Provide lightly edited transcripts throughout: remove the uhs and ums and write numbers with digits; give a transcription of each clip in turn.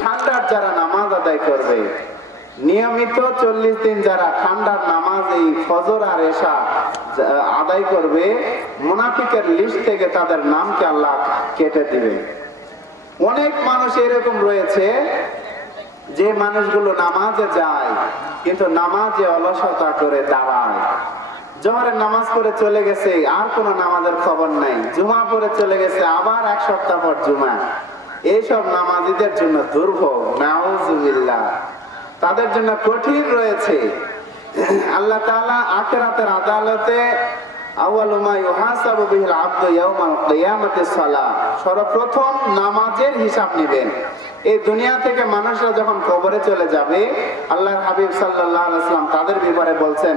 ঠান্ডার যারা নামাজ আদায় করবে, নিয়মিত 40 দিন যারা ঠান্ডার নামাজ এই ফজর আর এশা আদায় করবে, মুনাফিকের লিস্ট থেকে তাদের নামকে আল্লাহ কেটে দিবে। অনেক মানুষ এরকম রয়েছে যে মানুষগুলো নামাজে যায় কিন্তু নামাজে অলসতা করে দাঁড়ায়। জোহরের নামাজ পড়ে চলে গেছে, আর কোনো নামাজের খবর নাই। জুমা পড়ে চলে গেছে, আবার এক সপ্তাহ পর জুমা। এইসব নামাজীদের জন্য দুর্ভোগ, নাউজুবিল্লাহ, তাদের জন্য কঠিন রয়েছে। আল্লাহ তাআলা আখিরাতের আদালতে আউয়ালু মা ইউহাসাবু বিহিল আবদু ইয়াউমাল কিয়ামাতিস সালাহ, সর্বপ্রথম নামাজের হিসাব নেবেন। এই দুনিয়া থেকে মানুষরা যখন কবরে চলে যাবে, আল্লাহর হাবিব সাল্লাল্লাহু আলাইহি ওয়াসাল্লাম তাদের ব্যাপারে বলছেন,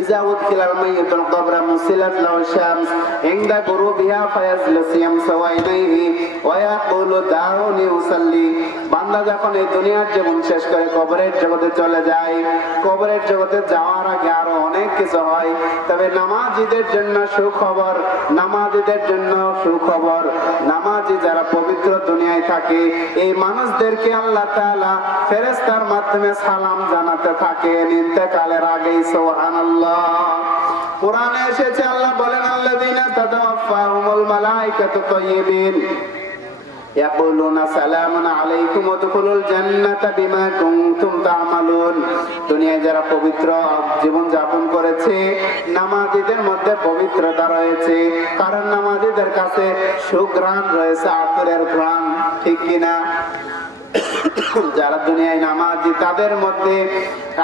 ইজা উদখিলাল মাইয়িতুল কবরা মুসিলাত লাহু শামস ইনদা গুরুবিহা ফায়াজলিসু ইয়ামসু ওয়াইনাইহি ওয়া ইয়াকুলু দাউনি উসাল্লি। বান্দা যখন এই দুনিয়ার জীবন শেষ করে কবরের জগতে চলে যায়, কবরের জগতে যাওয়ার আগে আরো অনেক কিছু হয়, তবে নামাজীদের জন্য সুখবর, নামাজীদের জন্য সুখবর। নামাজি যারা পবিত্র দুনিয়ায় থাকে, এই মানুষদেরকে আল্লাহ তাআলা ফেরেশতার মাধ্যমে সালাম জানাতে থাকেন ইন্তেকালের আগেই। সুবহানাল্লাহ। কোরআনে এসেছে, আল্লাহ বলেন, আল্লাযীনা তাতাওয়াফাহুমুল মালায়েকাতু তাইয়্যিবিন ইয়াকুলুনা সালামুন আলাইকুম উদখুলুল জান্নাতা বিমা কুনতুম তা'মালুন। দুনিয়ায় যারা পবিত্র জীবন যাপন করেছে, নামাজীদের মধ্যে পবিত্রতা রয়েছে, কারণ নামাজীদের কাছে সুঘ্রাণ রয়েছে, আতরের ঘ্রাণ, ঠিক কিনা? যারা দুনিয়ায় নামাজি তাদের মধ্যে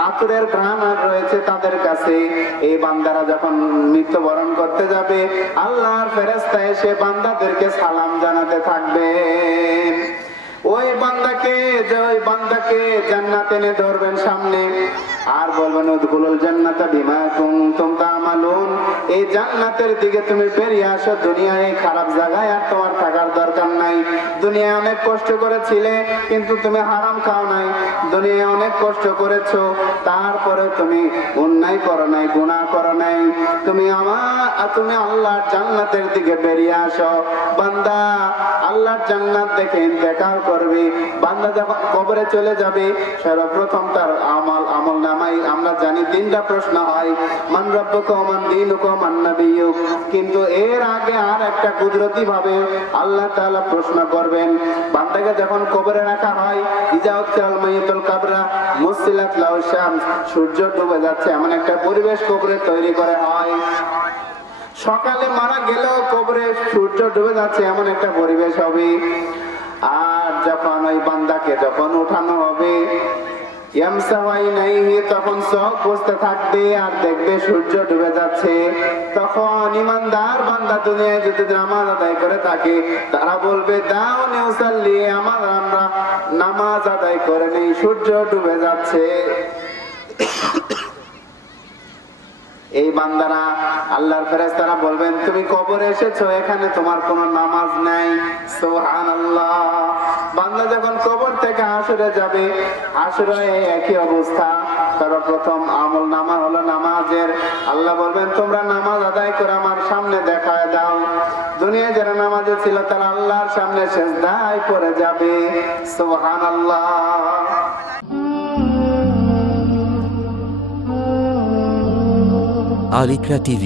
আতরের ঘ্রাণ রয়েছে তাদের কাছে। এই বান্দারা যখন মৃত্যুবরণ করতে যাবে, আল্লাহর ফেরেশতা এসে বান্দাদেরকে সালাম জানাতে থাকবে। ওই বান্দাকে জান্নাতে এনে ধরবেন সামনে, আর বলবেন, উদখুলুল জান্নাতা বিমা কুনতুম তা'মালুন। এই জান্নাতের দিকে তুমি বেরিয়ে আসো, দুনিয়ায় এই খারাপ জায়গায় আর তোমার থাকার দরকার নাই। দুনিয়ায় অনেক কষ্ট করেছিলে কিন্তু তুমি হারাম খাও নাই, দুনিয়ায় অনেক কষ্ট করেছো তারপরে তুমি অন্যায় করো নাই, গুনাহ করো নাই, তুমি আল্লাহর জান্নাতের দিকে বেরিয়ে আসো। বান্দা আল্লাহর জান্নাত দেখে ইন্তেকাল করবে। বান্দা যখন কবরে চলে যাবে, সর্বপ্রথম তার আমল নামাই আমরা জানি 3টা প্রশ্ন হয়, মান রাব্বুকা ওয়া মান দীনুকা ওয়া মান নাবিয়্যুক। কিন্তু এর আগে আর একটা কুদরতি ভাবে আল্লাহ তাআলা প্রশ্ন করবেন। বান্দাকে যখন কবরে রাখা হয়, ইজা উদখিলাল মাইয়িতুল কবরা মুসিলাত লাহু শামস, সূর্য ডুবে যাচ্ছে এমন একটা পরিবেশ কবরে তৈরি করা হয়। সকালে মারা গেলেও কবরে সূর্য ডুবে যাচ্ছে এমন একটা পরিবেশ হবে। আর যখন ওই বান্দাকে যখন উঠানো হবে, তখন চোখ বুঝতে থাকবে আর দেখবে সূর্য ডুবে যাচ্ছে। তখন ইমানদার বান্দা দুনিয়ায় যদি নামাজ আদায় করে থাকে, তারা বলবে, দাউনি উসাল্লি, আমরা নামাজ আদায় করে নেই, সূর্য ডুবে যাচ্ছে। এই বান্দারা আল্লাহর ফেরেশতারা বলবেন, তুমি কবরে এসেছো, এখানে তোমার কোনো নামাজ নাই। সুবহানাল্লাহ। বান্দা যখন কবর থেকে হাসরে যাবে, হাসরে একই অবস্থা। সর্বপ্রথম আমল নামা হলো নামাজের। আল্লাহ বলবেন, তোমরা নামাজ আদায় করে আমার সামনে দেখায় দাও। দুনিয়ায় যারা নামাজে ছিল তারা আল্লাহর সামনে সিজদায় পড়ে যাবে। সুবহানাল্লাহ। Al Iqra TV